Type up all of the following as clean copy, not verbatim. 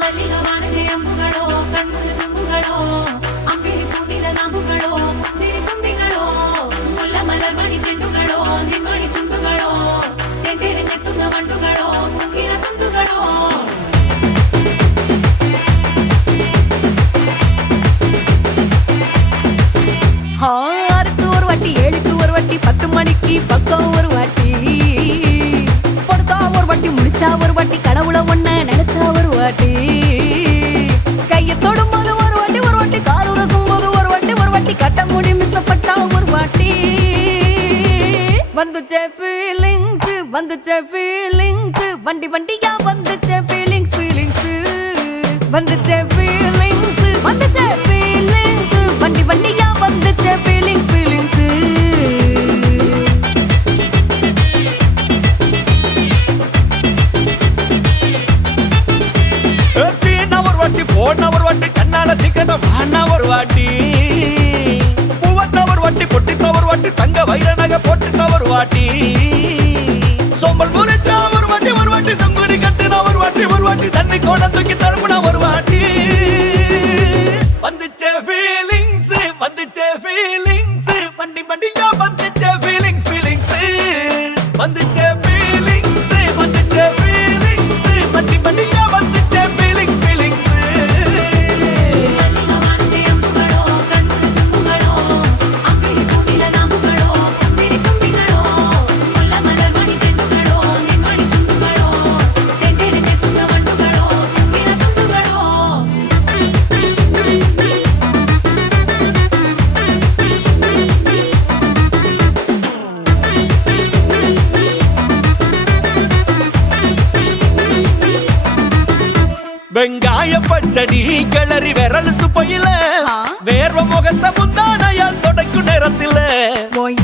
மல்லிகவானது அம்புகளோ கண்முழு தும்புகளோ அம்பிழி பூனில நாம்புகளோ புஞ்சிரி தும்பிகளோ முல்ல மலர் மணி செண்டுகளோ நின்மணி சுண்டுகளோ தெண்டெறிஞ்செத்துங்க வண்டுகளோ பூங்கின துண்டுகளோ ஆறுக்கு ஒரு வாட்டி 7க்கு ஒரு வாட்டி 10 மணிக்கு பக்கம் ஒரு வாட்டி பொடுத்தா ஒரு வாட்டி முடிச்சா ஒரு வாட்டி கடவுளை ஒண்ண நினைச்சா ஒரு வாட்டி கையை தொடும்போது ஒரு வாட்டி கால் உரசும் போது ஒரு வாட்டி கட்ட முடி மிசப்பட்டா ஒரு வாட்டி வந்துச்சே ஃபீலிங்ஸ் வண்டி வண்டியா வந்துச்சே ஃபீலிங்ஸ் வந்துச்சே ஃபீலிங்ஸ் வண்டி வண்டியா வந்துச்சே ஃபீலிங்ஸ் போன ஒரு வாட்டி கண்ணால சீக்கிரட்ட வாண்ணா ஒரு வாட்டி பூவட்ட ஒரு வாட்டி பொட்டிட்ட ஒரு வாட்டி தங்க வைர நகை போட்டுட்ட ஒரு வாட்டி சோம்பல் முறைச்சா ஒரு வாட்டி சங்குடி கட்டின ஒரு வாட்டி தண்ணி கோட தூக்கி தழுப்புன ஒரு வாட்டி வந்துச்சே ஃபீலிங்ஸ் வண்டி வண்டியா வந்துச்சே ஃபீலிங்ஸ் வந்துச்சே ஃபீலிங்ஸ் வண்டி வண்டியா வந்துச்சே ஃபீலிங்ஸ் வெங்காய பச்சடி கிளறி விரல் சுப்பையில வேர்வ முகத்தை முந்தானையால் தொடக்கும் நேரத்தில்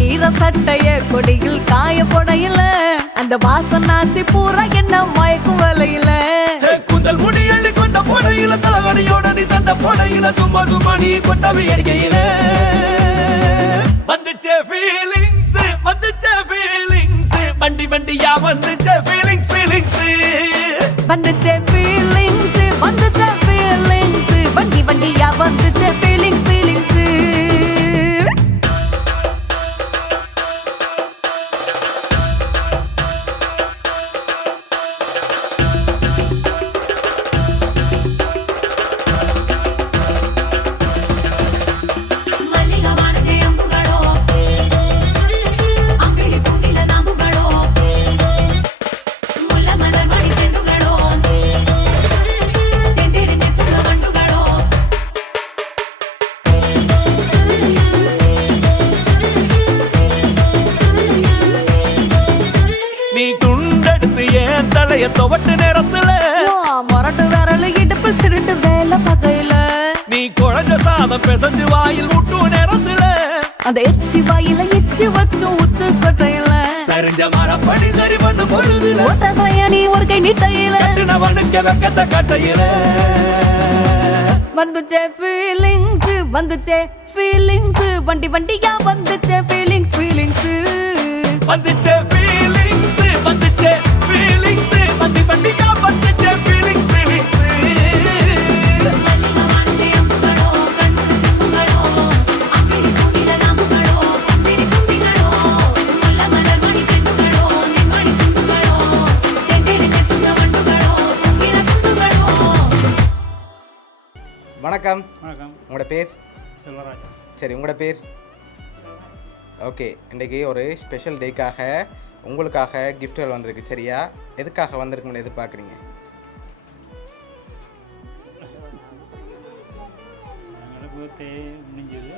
ஈர சட்டைய கொடியில் காய பொடையில அந்த வாசனாசி பூரா என்ன மயக்கும் வலையில குந்தல் முடி அள்ளி கொண்ட பொடையில தலைவலியோட நீ சண்டை பொடையில சும்மா நீ கொண்டவை அடிக்கையில வந்துச்சே ஃபீலிங்ஸ் வண்டி வண்டியா வந்துச்சே ஃபீலிங்ஸ் வந்துச்சே ஃபீலிங்ஸ் வண்டி வண்டியா வந்துச்சே ஃபீலிங்ஸ் துவட்டு நேரத்துல மொரட்டு விரல் இடுப்பில் திருட்டு வேலை பகையில நீ குழஞ்ச சாதம் பிசைஞ்சு வாயில் விட்டு நேரத்துல அந்த எச்சி வாயில எச்சி வச்சு உச்சு கொட்டையில சரிஞ்ச மரப்படி சரி பண்ண பொழுதுல ஒத்த சயனி ஒரு கை நீட்டையில கட்டினவனுக்கு வெக்கத்த கட்டையில வந்துச்சே ஃபீலிங்ஸ் வண்டி வண்டியா வந்துச்சே ஃபீலிங்ஸ் வந்துச்சே ஃபீலிங்ஸ் வண்டி வண்டியா வந்துச்சே ஃபீலிங்ஸ் வணக்கம். உங்களோட பேர்? செல்வராஜ். சரி, உங்களோட பேர்? ஓகே, இன்றைக்கி ஒரு ஸ்பெஷல் டேக்காக உங்களுக்காக கிஃப்ட்கள் வந்திருக்கு. சரியா? எதுக்காக வந்திருக்குன்னு எதிர்பார்க்குறீங்க?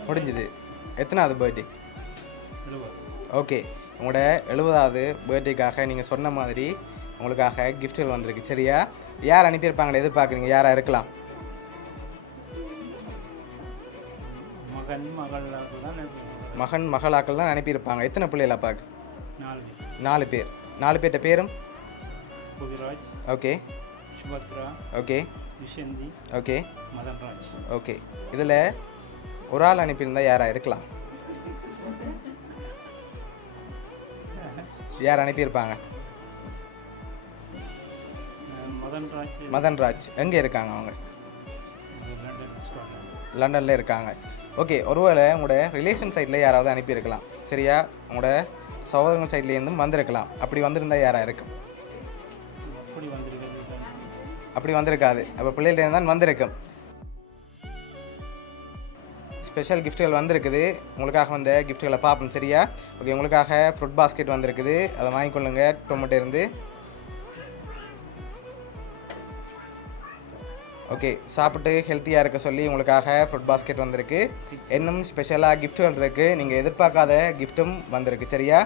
முடிஞ்சுது. எத்தனாவது பர்த்டே? ஓகே, உங்களோட 70வது பர்த்டேக்காக நீங்கள் சொன்ன மாதிரி உங்களுக்காக கிஃப்ட்கள் வந்திருக்கு. சரியா? யார் அனுப்பியிருப்பாங்கன்னு எதிர்பார்க்குறீங்க? யாராக இருக்கலாம்? மகன் மகளாக்கள் தான் அனுப்பியிருப்பாங்க. எத்தனை பிள்ளைகள் அப்பாவுக்கு? 4 பேர். 4 பேர்ட்ட பேரும்? Okay, Subhadra, okay, Vishanthi, okay, Madanraj. Okay, இதில் ஒரு ஆள் அனுப்பியிருந்தா யாராக இருக்கலாம்? யார் அனுப்பியிருப்பாங்க? மதன்ராஜ் எங்கே இருக்காங்க அவங்க? லண்டனில் இருக்காங்க. ஓகே, ஒருவேளை உங்களோட ரிலேஷன் சைடில் யாராவது அனுப்பியிருக்கலாம் சரியா? உங்களோட சகோதரங்கள் சைட்லேருந்தும் வந்திருக்கலாம். அப்படி வந்திருந்தால் யாராக இருக்கும்? அப்படி வந்திருக்காது. அப்போ பிள்ளைகிட்ட தான் வந்திருக்கும். ஸ்பெஷல் கிஃப்ட்டுகள் வந்திருக்குது. உங்களுக்காக வந்த கிஃப்ட்டுகளை பார்ப்போம் சரியா? ஓகே, உங்களுக்காக ஃப்ரூட் பாஸ்கெட் வந்திருக்குது. அதை வாங்கிக்கொள்ளுங்க டொமேட்டோ இருந்து. ஓகே, சாப்பிட்டு ஹெல்த்தியாக இருக்க சொல்லி உங்களுக்காக ஃப்ரூட் பாஸ்கெட் வந்திருக்கு. இன்னும் ஸ்பெஷலாக கிஃப்ட்டுகள் இருக்குது. நீங்கள் எதிர்பார்க்காத கிஃப்ட்டும் வந்திருக்கு சரியா?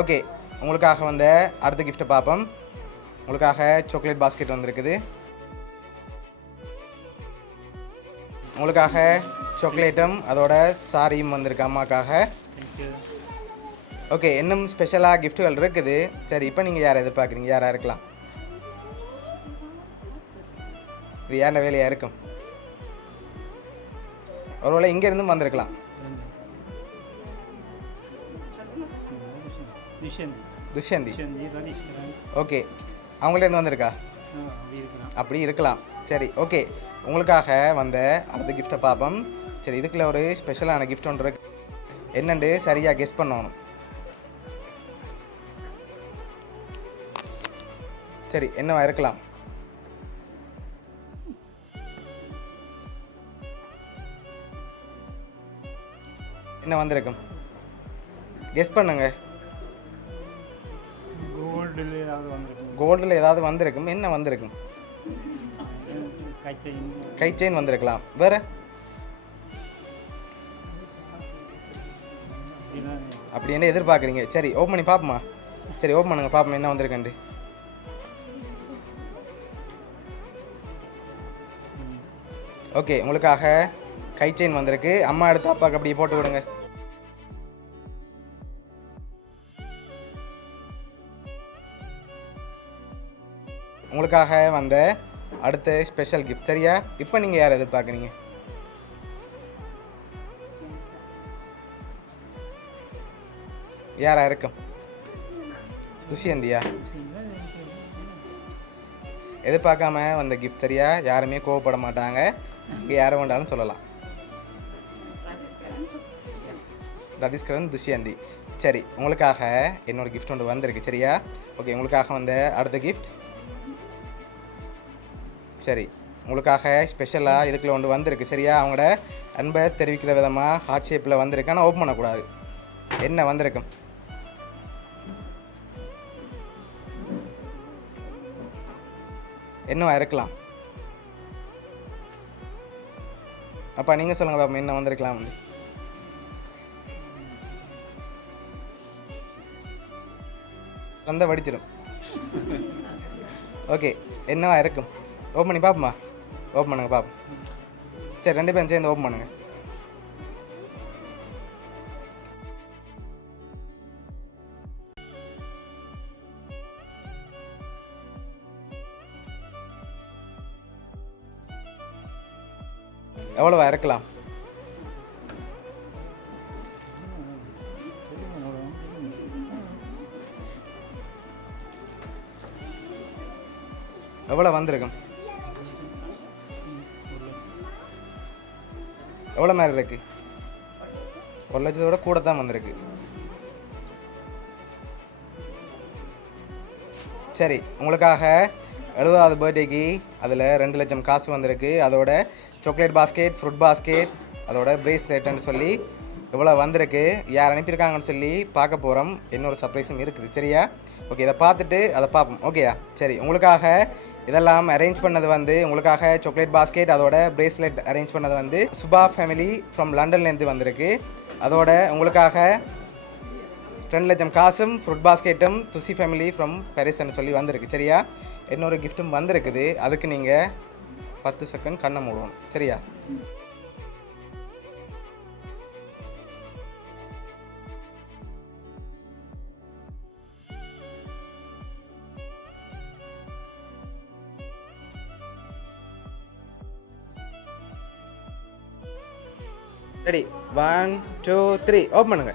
ஓகே, உங்களுக்காக வந்த அடுத்த கிஃப்ட்டை பார்ப்போம். உங்களுக்காக சாக்லேட் பாஸ்கெட் வந்திருக்குது. உங்களுக்காக சாக்லேட்டும் அதோட சாரியும் வந்திருக்கு அம்மாக்காக. ஓகே, இன்னும் ஸ்பெஷலாக கிஃப்ட்டுகள் இருக்குது. சரி, இப்போ நீங்கள் யாரை எதிர்பார்க்குறீங்க? யாராக இருக்கலாம்? இது யாரோட வேலையாக இருக்கும்? ஒருவேளை இங்கேருந்தும் வந்திருக்கலாம். துஷ்யந்தி. ஓகே, அவங்கள்டேருந்து வந்திருக்கா? அப்படி இருக்கலாம். சரி, ஓகே, உங்களுக்காக வந்த அடுத்த கிஃப்ட்டை பார்ப்போம். சரி, இதுக்குள்ள ஒரு ஸ்பெஷலான கிஃப்ட் ஒன்று இருக்கு. என்னென்று சரியாக கெஸ் பண்ணணும். சரி, என்னவா இருக்கலாம்? என்ன வந்திருக்கும்? கெஸ் பண்ணுங்க. கோல்டில் ஏதாவது வந்திருக்கும். என்ன வந்திருக்கும்? கை செயின் வந்திருக்கலாம். வேற? அப்படி என்ன எதிர்பார்க்குறீங்க? சரி, ஓப்பன் பண்ணி பார்ப்போமா? சரி, ஓப்பன் பண்ணுங்க பார்ப்போம் என்ன வந்திருக்கேன்ட்டு. ஓகே, உங்களுக்காக கை செயின் வந்திருக்கு. அம்மா எடுத்து அப்பாவுக்கு அப்படியே போட்டு விடுங்க. உங்களுக்காக வந்த அடுத்த ஸ்பெஷல் கிஃப்ட் சரியா? இப்போ நீங்கள் யாரை எதிர்பார்க்குறீங்க? யாரா இருக்கும்? துஷ்யந்தியா? எதிர்பார்க்காம வந்த கிஃப்ட் சரியா? யாருமே கோவப்பட மாட்டாங்க. இங்கே யாரை வேண்டாலும் சொல்லலாம். ரதீஸ்கரன், துஷ்யந்தி. சரி, உங்களுக்காக என்னோட கிஃப்ட் ஒன்று வந்திருக்கு சரியா? ஓகே, உங்களுக்காக வந்த அடுத்த கிஃப்ட். சரி, உங்களுக்காக ஸ்பெஷலாக இதுக்குள்ள ஒன்று வந்திருக்கு சரியா? அவங்களோட அன்பை தெரிவிக்கிற விதமாக ஹார்ட் ஷேப்பில் வந்திருக்கு. ஆனால் ஓப்பன் பண்ணக்கூடாது. என்ன வந்திருக்கும்? என்னவா இருக்கலாம்? அப்பா நீங்கள் சொல்லுங்கள் பாப்பா, என்ன வந்திருக்கலாம்? வந்த வடிச்சிடும். ஓகே, என்னவா இருக்கும்? ஓப்பன் பண்ணி பார்ப்போமா? ஓப்பன் பண்ணுங்க பார்ப்போம். சரி, ரெண்டு பேரும் சேர்ந்து ஓப்பன் பண்ணுங்க. எவ்வளவா இருக்கலாம்? எவ்வளோ வந்திருக்கும்? எவ்வளோ மாதிரி இருக்கு? 1 லட்சத்தோட கூட தான் வந்திருக்கு. சரி, உங்களுக்காக 70வது பர்த்டேக்கு அதில் 2 லட்சம் காசு வந்திருக்கு. அதோட சாக்லேட் பாஸ்கெட், ஃப்ரூட் பாஸ்கெட், அதோட பிரேஸ்லெட்டுன்னு சொல்லி இவ்வளோ வந்திருக்கு. யார் அனுப்பியிருக்காங்கன்னு சொல்லி பார்க்க போகிறோம். இன்னொரு சர்ப்ரைஸும் இருக்குது சரியா? ஓகே, இதை பார்த்துட்டு அதை பார்ப்போம். ஓகேயா? சரி, உங்களுக்காக இதெல்லாம் அரேஞ்ச் பண்ணது வந்து உங்களுக்காக சாக்லேட் பாஸ்கெட் அதோட பிரேஸ்லெட் அரேஞ்ச் பண்ணது வந்து சுபா ஃபேமிலி ஃப்ரம் லண்டன்லேருந்து வந்திருக்கு. அதோட உங்களுக்காக 2 லட்சம் காசும் ஃப்ரூட் பாஸ்கெட்டும் துசி ஃபேமிலி ஃப்ரம் பாரிஸ்ன்னு சொல்லி வந்திருக்கு சரியா? இன்னொரு கிஃப்ட்டும் வந்திருக்குது. அதுக்கு நீங்கள் 10 செகண்ட் கண்ணை மூடுவோம் சரியா? ரெடி? 1 2 3 ஓப்பன் பண்ணுங்க.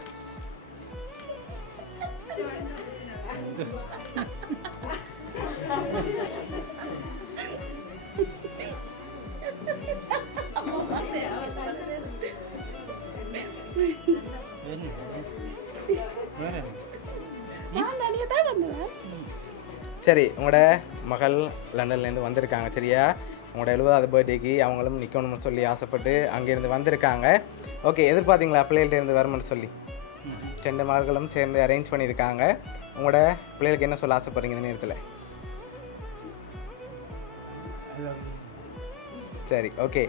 சரி உங்களோட மகள் லண்டன்லேருந்து வந்திருக்காங்க சரியா? உங்களோட 70வது பர்த்டேக்கு அவங்களும் நிற்கணும்னு சொல்லி ஆசைப்பட்டு அங்கேருந்து வந்திருக்காங்க. ஓகே, எதிர்பார்த்தீங்களா பிள்ளைகள்டேருந்து வரணும்னு சொல்லி? 2 மகளும் சேர்ந்து அரேஞ்ச் பண்ணியிருக்காங்க. உங்களோட பிள்ளைகளுக்கு என்ன சொல்ல ஆசைப்படுறீங்க இந்த நேரத்தில்? சரி ஓகே,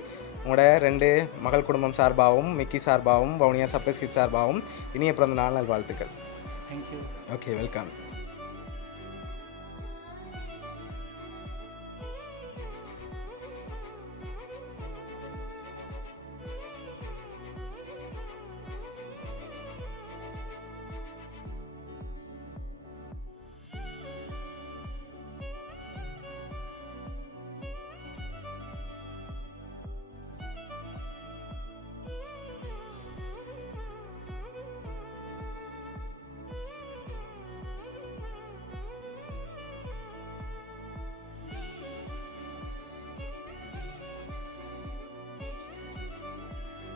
உங்களோட 2 மகள் குடும்பம் சார்பாகவும் மிக்கி சார்பாகவும் வவுனியா சர்ப்ரைஸ் கிட் சார்பாகவும் இனிய பிறந்த நாள் வாழ்த்துக்கள். தேங்க்யூ. Okay, welcome.